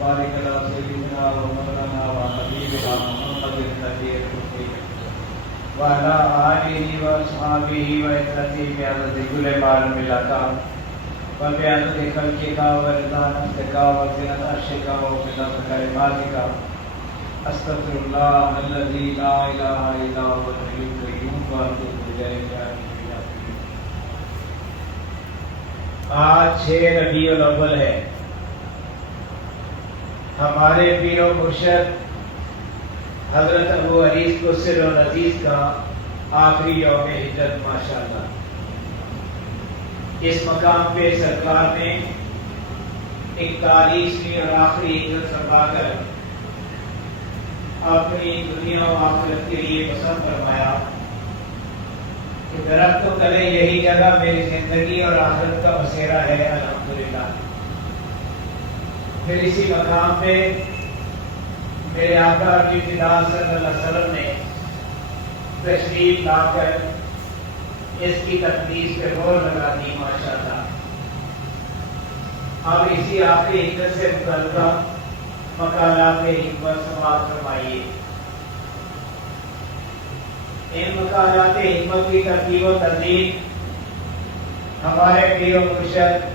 وبارك على سيدنا ومولانا وحبيبنا محمد النبي الكريم وعلى آله وأصحابه وإخوته بعدد كل معلوم لك وبعدد خلقك ورضا نفسك وزنة عرشك ومداد كلماتك استغفر الله الذي لا إله إلا هو الحي القيوم وأتوب إليه. آج 6 ربیع الاول ہے. ہمارے پیر و مرشد حضرت ابو انیس قصر العزیز کا آخری یوم ہجرت ماشاءاللہ. اس مقام پہ سرکار نے 41ویں اور آخری ہجرت فرما کر اپنی دنیا و آخرت کے لیے پسند فرمایا کہ درخت و تلے یہی جگہ میری زندگی اور آخرت کا بسیرا ہے الحمدللہ. پھر اسی مقام پہ میرے آقا کی فدا صلی اللہ علیہ وسلم نے تشریف لا کر اس کی تقدیس پہ مہر لگا دی ماشاءاللہ. اب اسی آخری ہجرت سے متعلقہ مقالات حکمت سماعت فرمائیے. ان مقالات حکمت کی ترتیب و ترتیب ہمارے پیر و مرشد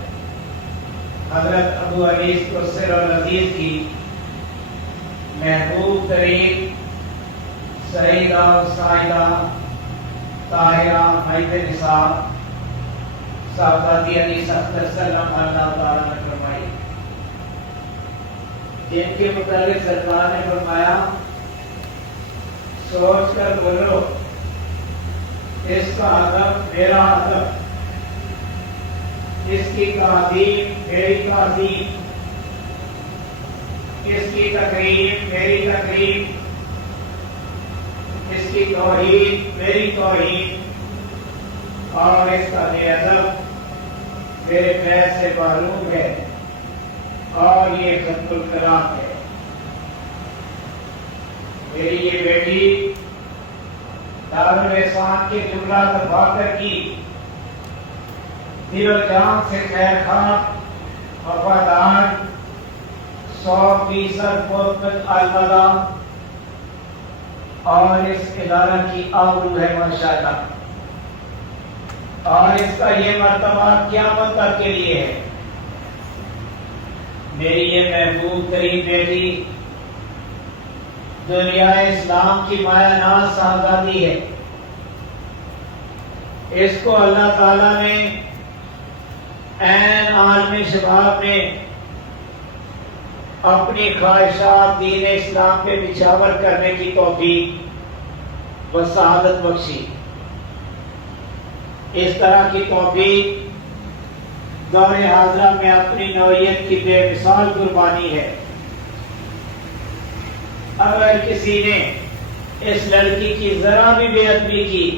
حضرت ابو انیس قصر العزیز کی محبوب ترین سعیدہ و سائدہ طاہرہ حید نساء صاحباتی انیس اختر سلام اللہ تعالیٰ نے فرمائی، جن کے متعلق سرکار نے فرمایا سوچ کر بولو اس کا ادب میرا ادب، اس کی تعظیم میری تعظیم، اس کی تقریب میری تقریب، اس کی توحید میری توحید، اور اس کا بے ادب میرے فیض سے معلوم ہے، اور یہ ختم الکلام ہے. میری یہ بیٹی دارالحسان کے جملہ دفاتر کی دل و جان سے خیر خواہ وفادار 100% محبت المدہ اور اس ادارہ کی آبرو ہے ماشاءاللہ. اور اس کا یہ مرتبہ قیامت تک کے لیے ہے. میری یہ محبوب ترین بیٹی دنیا اسلام کی مایہ ناز صاحبزادی ہے. اس کو اللہ تعالیٰ نے عین عالم شباب میں اپنی خواہشات دین اسلام پہ نچھاور کرنے کی توفیق و سعادت بخشی. اس طرح کی توفیق دور حاضرہ میں اپنی نوعیت کی بے مثال قربانی ہے. اگر کسی نے اس لڑکی کی ذرا بھی بے ادبی کی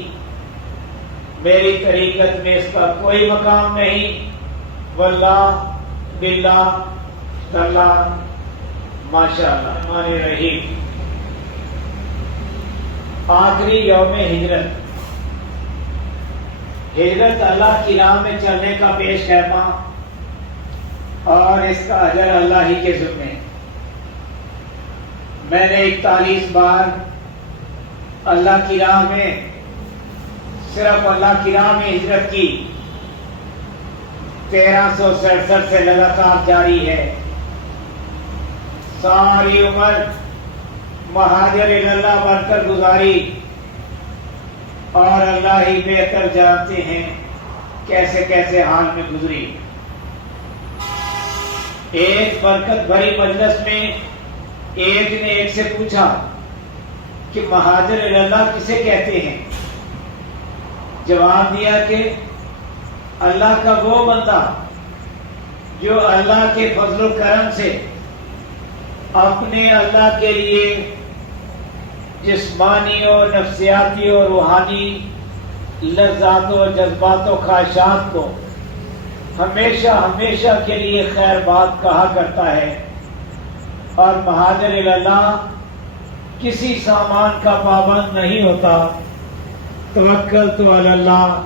میری طریقت میں اس کا کوئی مقام نہیں. واللہ باللہ تاللہ ماشاءاللہ الرحمن الرحیم. آخری یوم ہجرت، ہجرت اللہ کی راہ میں چلنے کا پیش خیمہ اور اس کا اجر اللہ ہی کے ذمے. میں نے 41 بار اللہ کی راہ میں، صرف اللہ کی راہ میں ہجرت کی. 1367 سے لگاتار جاری ہے. ساری عمر مہاجر اللہ بن کر گزاری، اور اللہ ہی بہتر جانتے ہیں کیسے کیسے حال میں گزری. ایک برکت بھری مجلس میں ایک نے ایک سے پوچھا کہ مہاجر اللہ کسے کہتے ہیں؟ جواب دیا کہ اللہ کا وہ بندہ جو اللہ کے فضل و کرم سے اپنے اللہ کے لیے جسمانی اور نفسیاتی اور روحانی لذات و جذبات و خواہشات کو ہمیشہ ہمیشہ کے لیے خیر بات کہا کرتا ہے. اور مہاجر اللہ کسی سامان کا پابند نہیں ہوتا. توکلت علی اللہ،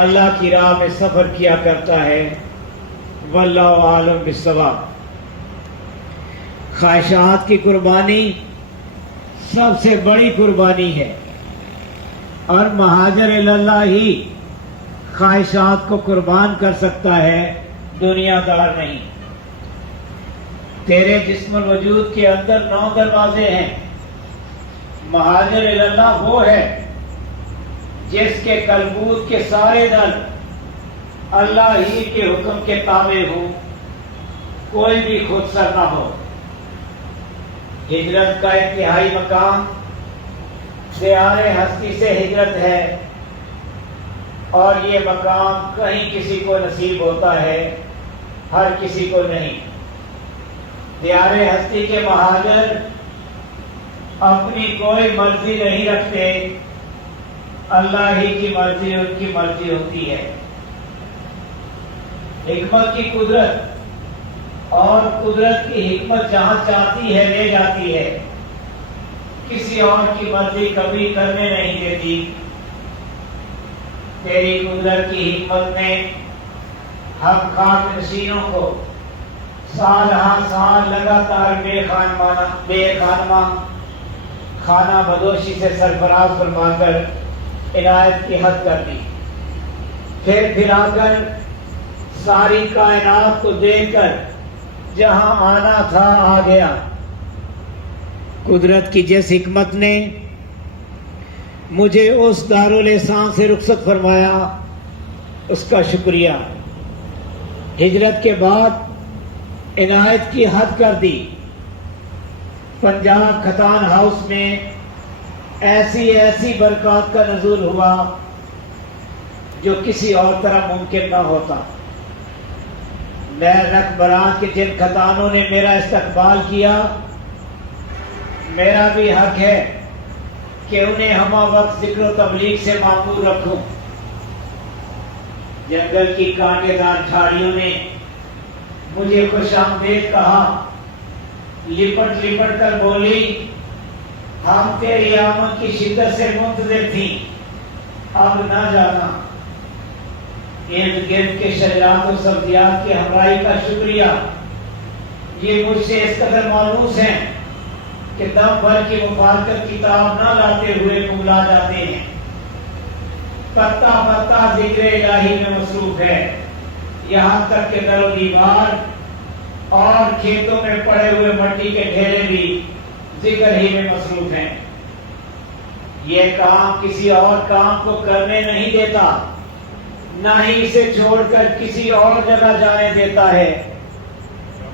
اللہ کی راہ میں سفر کیا کرتا ہے. واللہ عالم بالصواب. خواہشات کی قربانی سب سے بڑی قربانی ہے، اور مہاجر اللہ ہی خواہشات کو قربان کر سکتا ہے، دنیا دار نہیں۔ تیرے جسم الوجود کے اندر 9 دروازے ہیں۔ مہاجر اللہ وہ ہے جس کے کلبوت کے سارے در اللہ ہی کے حکم کے تابع ہوں، کوئی بھی خود سر نہ ہو۔ ہجرت کا انتہائی مقام دیار ہستی سے ہجرت ہے، اور یہ مقام کہیں کسی کو نصیب ہوتا ہے، ہر کسی کو نہیں۔ دیار ہستی کے مہاجر اپنی کوئی مرضی نہیں رکھتے، اللہ ہی کی مرضی ان کی مرضی ہوتی ہے۔ حکمت کی قدرت اور قدرت کی حکمت جہاں چاہتی ہے لے جاتی ہے، کسی اور کی مرضی کبھی کرنے نہیں دیتی۔ تیری قدرت کی حکمت نے ہم خاک نشینوں کو سال ہر سال لگاتار بے خانماں خانہ بدوشی سے سرفراز فرما کر عنایت کی حد کر دی۔ پھر آ کر ساری کائنات کو دیکھ کر جہاں آنا تھا آ گیا۔ قدرت کی جس حکمت نے مجھے اس دارالحسان سے رخصت فرمایا، اس کا شکریہ۔ ہجرت کے بعد عنایت کی حد کر دی۔ پنجاب کھتان ہاؤس میں ایسی برکات کا نزول ہوا جو کسی اور طرح ممکن نہ ہوتا۔ میں رکبران کے جن کھتانوں نے میرا استقبال کیا، میرا بھی حق ہے کہ انہیں ہمہ وقت ذکر و تبلیغ سے معمور رکھوں۔ جنگل کی کانٹے دار جھاڑیوں نے مجھے خوش آمدید کہا، لپٹ کر بولی، ہم تیری آمد کی شدت سے منتظر تھیں، اب نہ جانا۔ ارد گرد کے شجرات و سبزیات کی ہمراہی کا شکریہ، یہ مجھ سے اس قدر مانوس ہیں کہ دم بھر کی مفارقت کتاب نہ لاتے ہوئے بھلا جاتے ہیں۔ پتا پتا ذکر الہی میں مصروف ہے، یہاں تک کہ در و دیوار اور کھیتوں میں پڑے ہوئے مٹی کے ڈھیرے بھی ذکر ہی میں مصروف ہیں۔ یہ کام کسی اور کام کو کرنے نہیں دیتا، نہ ہی اسے چھوڑ کر کسی اور جگہ جانے دیتا ہے۔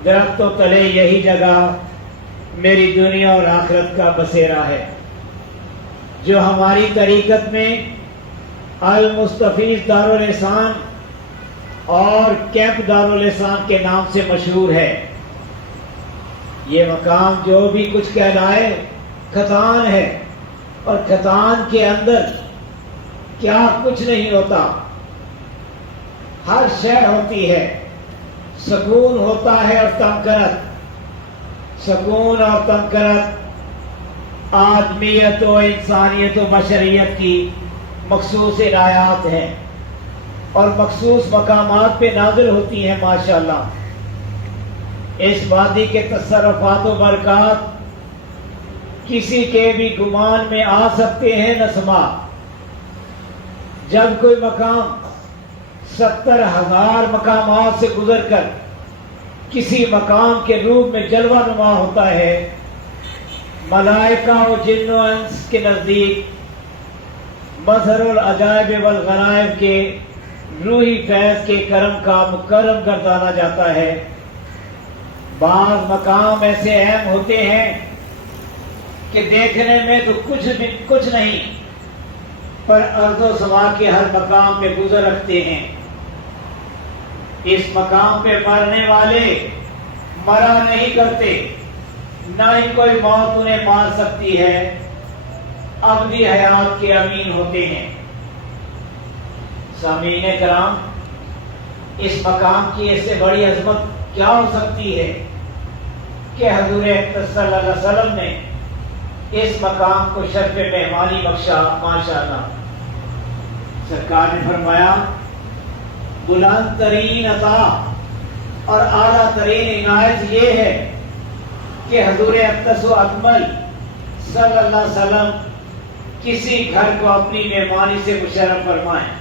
درختوں تلے یہی جگہ میری دنیا اور آخرت کا بسیرا ہے، جو ہماری طریقت میں المستفیض دارالحسان اور کیمپ دارالحسان کے نام سے مشہور ہے۔ یہ مقام جو بھی کچھ کہلائے کھتان ہے، اور کھتان کے اندر کیا کچھ نہیں ہوتا، ہر شے ہوتی ہے۔ سکون ہوتا ہے اور تمکنت، سکون اور تمکنت آدمیت و انسانیت و بشریت کی مخصوص عنایات ہیں، اور مخصوص مقامات پہ نازل ہوتی ہیں۔ ماشاءاللہ اس وادی کے تصرفات و برکات کسی کے بھی گمان میں آ سکتے ہیں نہ سما۔ جب کوئی مقام 70,000 مقامات سے گزر کر کسی مقام کے روپ میں جلوہ نما ہوتا ہے، ملائکہ و جن و انس کے نزدیک مظہر العجائب والغرائب کے روحی فیض کے کرم کا مکرم گردانا جاتا ہے۔ بعض مقام ایسے اہم ہوتے ہیں کہ دیکھنے میں تو کچھ نہیں، پر ارض و سما کے ہر مقام پہ گزر رکھتے ہیں۔ اس مقام پہ مرنے والے مرا نہیں کرتے، نہ ہی کوئی موت انہیں مار سکتی ہے، ابدی حیات کے امین ہوتے ہیں۔ سامعین کرام، اس مقام کی اس سے بڑی عظمت کیا ہو سکتی ہے کہ حضور اکرم صلی اللہ علیہ وسلم نے اس مقام کو شرف مہمانی بخشا۔ ماشاءاللہ سرکار نے فرمایا، بلند ترین عطا اور اعلیٰ ترین عنایت یہ ہے کہ حضور اقدس و اکمل صلی اللہ علیہ وسلم کسی گھر کو اپنی مہمانی سے مشرف فرمائیں.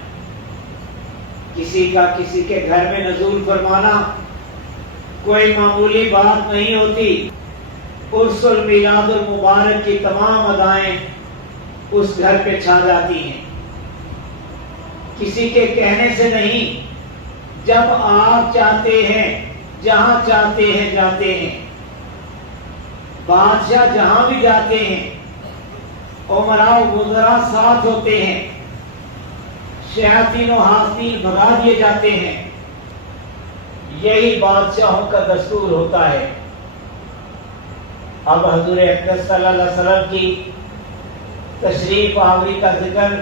کسی کے گھر میں نزول فرمانا کوئی معمولی بات نہیں ہوتی. عرس المیلاد المبارک کی تمام ادائیں اس گھر پہ چھا جاتی ہیں. کسی کے کہنے سے نہیں، جب آپ چاہتے ہیں جہاں چاہتے ہیں جاتے ہیں. بادشاہ جہاں بھی جاتے ہیں امراء و وزراء ساتھ ہوتے ہیں، شیاطین و حاسدین بھگا دیے جاتے ہیں. یہی بادشاہوں کا دستور ہوتا ہے. اب حضور اقدس صلی اللہ علیہ وسلم کی تشریف آوری کا ذکر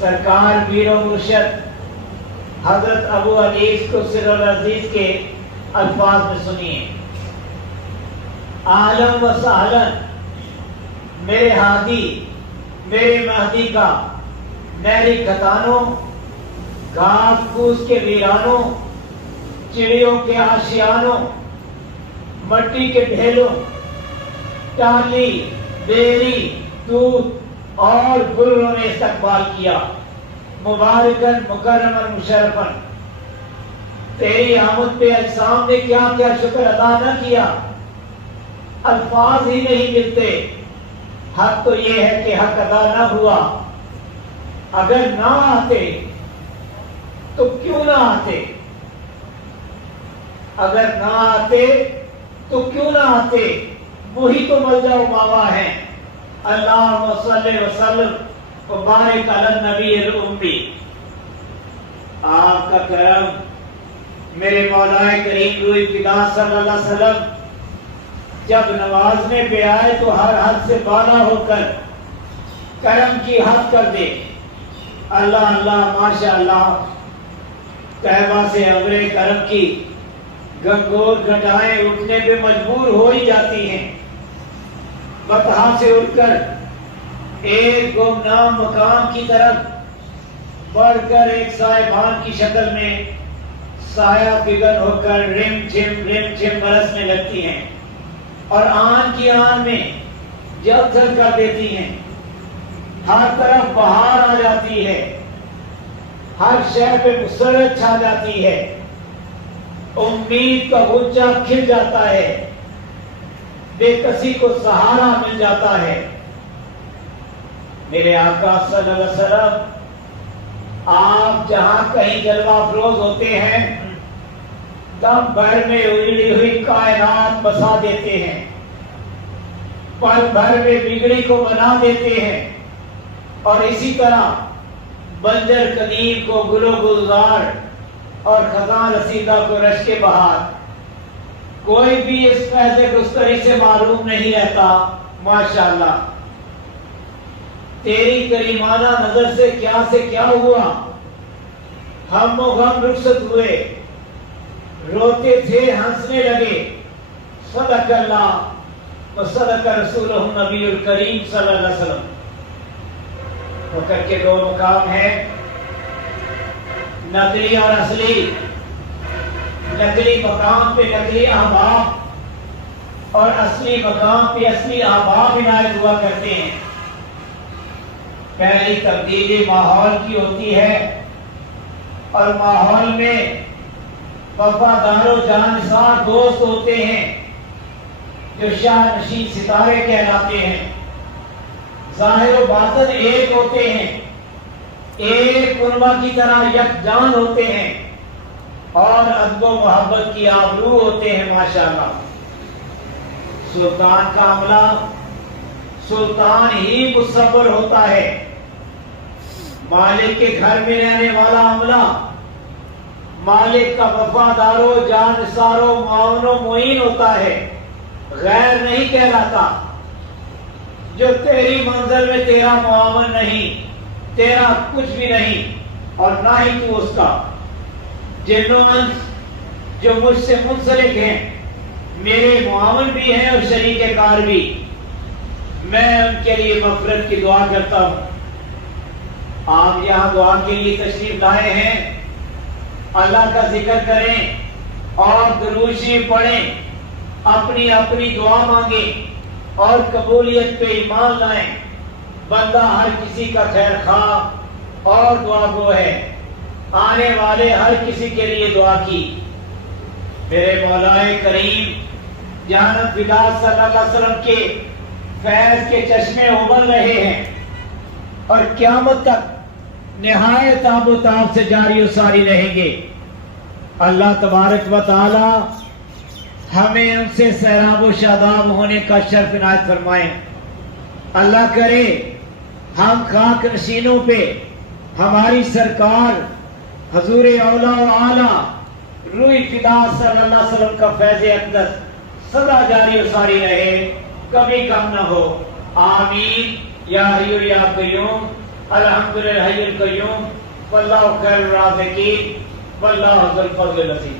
سرکار پیر و مرشد حضرت ابو انیس کو سر العزیز کے الفاظ میں سنیے. اہلاً و سہلاً میرے ہادی میرے مہدی کا نہری کھتانوں، گھاس پھوس کے ویرانوں، چڑیوں کے آشیانوں، مٹی کے ڈھیلوں، ٹالی، بیری، دودھ اور گلوں نے استقبال کیا. مبارکن مکرمن مشرفن. تیری آمد پہ اجسام نے کیا کیا شکر ادا نہ کیا، الفاظ ہی نہیں ملتے. حق تو یہ ہے کہ حق ادا نہ ہوا. اگر نہ آتے تو کیوں نہ آتے؟ اگر نہ آتے تو کیوں نہ آتے؟ وہی تو ملجا و ماوا ہے. اللہم صلی وسلم وبارک علی النبی الامی. آپ کا کرم میرے مولا کریم روح فدا صلی اللہ علیہ وسلم جب نوازنے پہ آئے تو ہر حد سے بالا ہو کر کرم کی حد کر دے. اللہ اللہ ماشاء اللہ. طیبہ سے ابر کرم کی گنگور گھٹائیں اٹھنے پہ مجبور ہو ہی جاتی ہیں. بطحا سے اٹھ کر ایک گمنام مقام کی طرف بڑھ کر ایک صاحبان کی شکل میں سایہ بگن ہو کر رم جھم برسنے لگتی ہیں اور آن کی آن میں جلجل کر دیتی ہیں. ہر طرف بہار آ جاتی ہے، ہر شہر پہ مسرت چھا جاتی ہے، امید کا غنچہ کھل جاتا ہے، بے کسی کو سہارا مل جاتا ہے. میرے آقا صلی اللہ علیہ وسلم آپ جہاں کہیں جلوہ افروز ہوتے ہیں دم بھر میں اجڑی ہوئی کائنات بسا دیتے ہیں، پل بھر میں بگڑی کو بنا دیتے ہیں، اور اسی طرح بنجر قدیم کو گل و گلزار اور خزاں رسیدہ کو رشک بہار. کوئی بھی اس فیض گستری سے معلوم نہیں رہتا. ماشاءاللہ تیری کریمانہ نظر سے کیا ہوا. ہم و غم رخصت ہوئے، روتے تھے ہنسنے لگے. صدق اللہ و صدق رسولہ النبی الکریم صلی اللہ علیہ وسلم. فکر کے دو مقام ہیں، نقلی اور اصلی. نقلی مقام پہ نقلی احباب اور اصلی مقام پہ اصلی احباب عنایت ہوا کرتے ہیں. پہلی تبدیلی ماحول کی ہوتی ہے اور ماحول میں وفادار و جانثار دوست ہوتے ہیں جو شاہ نشین ستارے کہلاتے ہیں. ظاہر و باطن ایک ہوتے ہیں، ایک کنبہ کی طرح یکجان ہوتے ہیں اور ادب و محبت کی آبرو ہوتے ہیں. ماشاءاللہ سلطان کا عملہ سلطان ہی مصور ہوتا ہے. مالک کے گھر میں رہنے والا عملہ مالک کا وفادار و جانثار و معاون و معین ہوتا ہے، غیر نہیں کہلاتا. جو تیری منزل میں تیرا معاون نہیں، تیرا کچھ بھی نہیں اور نہ ہی تو اس کا. جنوں انس جو مجھ سے منسلک ہیں میرے معاون بھی ہیں اور شریک کار بھی، میں ان کے لیے مغفرت کی دعا کرتا ہوں. آپ یہاں دعا کے لیے تشریف لائے ہیں، اللہ کا ذکر کریں اور درود شریف پڑھیں. اپنی اپنی دعا مانگے اور قبولیت پہ ایمان لائیں. بندہ ہر کسی کا خیر خواہ اور دعا گو ہے. آنے والے ہر کسی کے لیے دعا کی. میرے مولا کریم جانب فدا صلی اللہ علیہ وسلم کے فیض کے چشمے ابل رہے ہیں اور قیامت تک نہایت آب و تاب سے جاری و ساری رہیں گے. اللہ تبارک و تعالی ہمیں ان سے سیراب و شاداب ہونے کا شرف عنایت فرمائیں. اللہ کرے ہم خاک نشینوں پہ ہماری سرکار حضور اولا و اعلی روح فدا صلی اللہ علیہ وسلم کا فیض اقدس سدا جاری و ساری رہے, کبھی کم نہ ہو. آمین یا حی یا قیوم. الحمدللہ حی القیوم. واللہ خیر الرازقین. واللہ ذو الفضل العظیم.